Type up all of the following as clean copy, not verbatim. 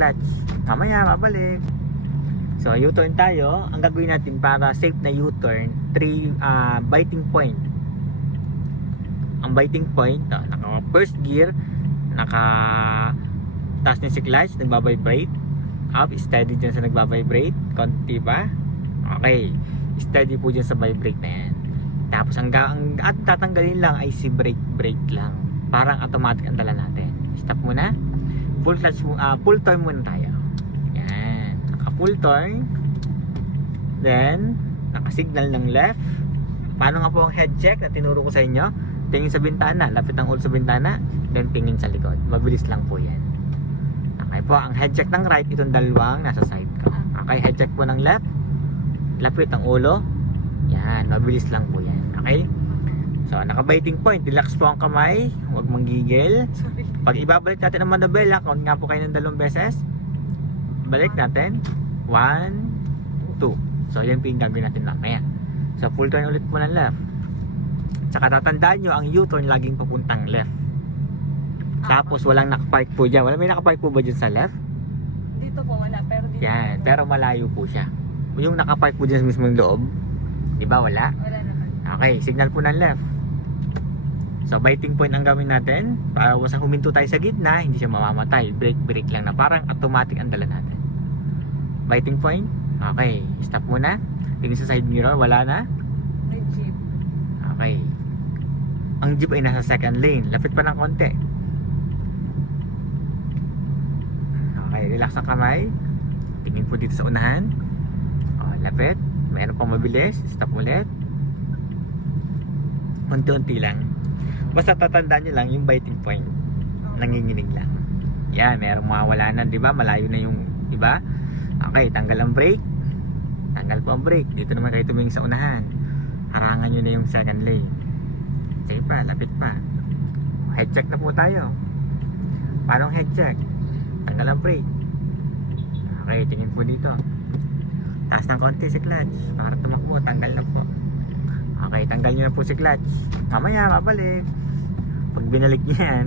clutch. Mamaya, babalik. So, U-turn tayo. Ang gagawin natin para safe na U-turn, 3 biting point. Ang biting point, naka first gear, naka taas niya si clutch, nagbabibrate. Up, steady dyan sa nagbabibrate. Konti pa. Okay. Steady po dyan sa vibrate na yan. Tapos at tatanggalin lang ay si brake lang. Parang automatic ang dala natin. Stop muna. Full clutch, full turn muna tayo. Yan. Naka full turn. Then, naka-signal ng left. Paano nga po ang head check na tinuro ko sa inyo? Tingin sa bintana. Lapit ang ulo sa bintana. Then, tingin sa likod. Mabilis lang po yan. Okay po. Ang head check ng right, itong dalawang nasa side ko. Okay, head check po ng left. Lapit ang ulo. Yan. Mabilis lang po yan. Okay? So, naka-biting point. Relax po ang kamay. Huwag manggigil. Pag ibabalik natin ang manabela, count nga po kayo ng 2 beses. Balik natin. 1, 2. So, yan po yung gagawin natin mamaya. So, full turn ulit po ng left. Tsaka tatandaan nyo, ang U-turn laging papuntang left. Tapos, walang nakapark po dyan. May nakapark po ba dyan sa left? Dito po wala, pero dito. Yan. Pero malayo po siya. Yung nakapark po dyan sa mismong loob, di ba wala? Wala naman. Okay, signal po ng left. So, biting point ang gawin natin. Para sa huminto tayo sa gitna, hindi siya mamamatay. Brake lang na parang automatic ang dala natin. Biting point. Okay, stop muna. Tingin sa side mirror, wala na. May jeep. Okay. Ang jeep ay nasa second lane. Lapit pa ng konti. Okay, relax ang kamay. Tingin po dito sa unahan. Oh, lapit. Meron pang mabilis. Stop ulit. Unti-unti lang. Basta tatandaan nyo lang yung biting point. Nanginginig lang. Yan, merong mawawala na, di ba? Malayo na yung iba. Okay, tanggal ang brake. Tanggal po ang brake. Dito naman kayo tumingin sa unahan. Harangan nyo na yung second lane. Sige pa, lapit pa. Head check na po tayo. Paano ang head check? Tanggal ang brake. Okay, tingin po dito. Taas ng konti si clutch. Para tumakbo, tanggal na po. Okay, tanggal nyo na po si clutch. Mamaya, babalik. Pag binalik nyo yan,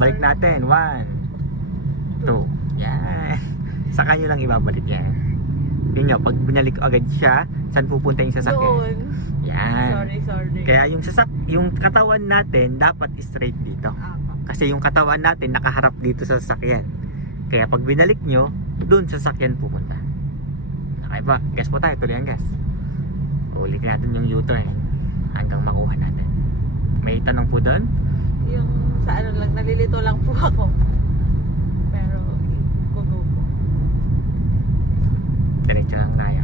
balik natin. 1, 2. Yan. Saka nyo lang ibabalik yan. Tingnan nyo, pag binalik agad siya, saan pupunta yung sasakyan? Doon. Yan. Sorry. Kaya yung katawan natin dapat straight dito. Kasi yung katawan natin nakaharap dito sa sasakyan. Kaya pag binalik nyo, doon sa sasakyan pupunta. Okay ba? Gas po tayo, tuloy ang gas. Ulit natin yung U-turn hanggang makuha natin. May tanong po doon? Yung sa ano lang, nalilito lang po ako. Pero, go po. Diretso lang tayo.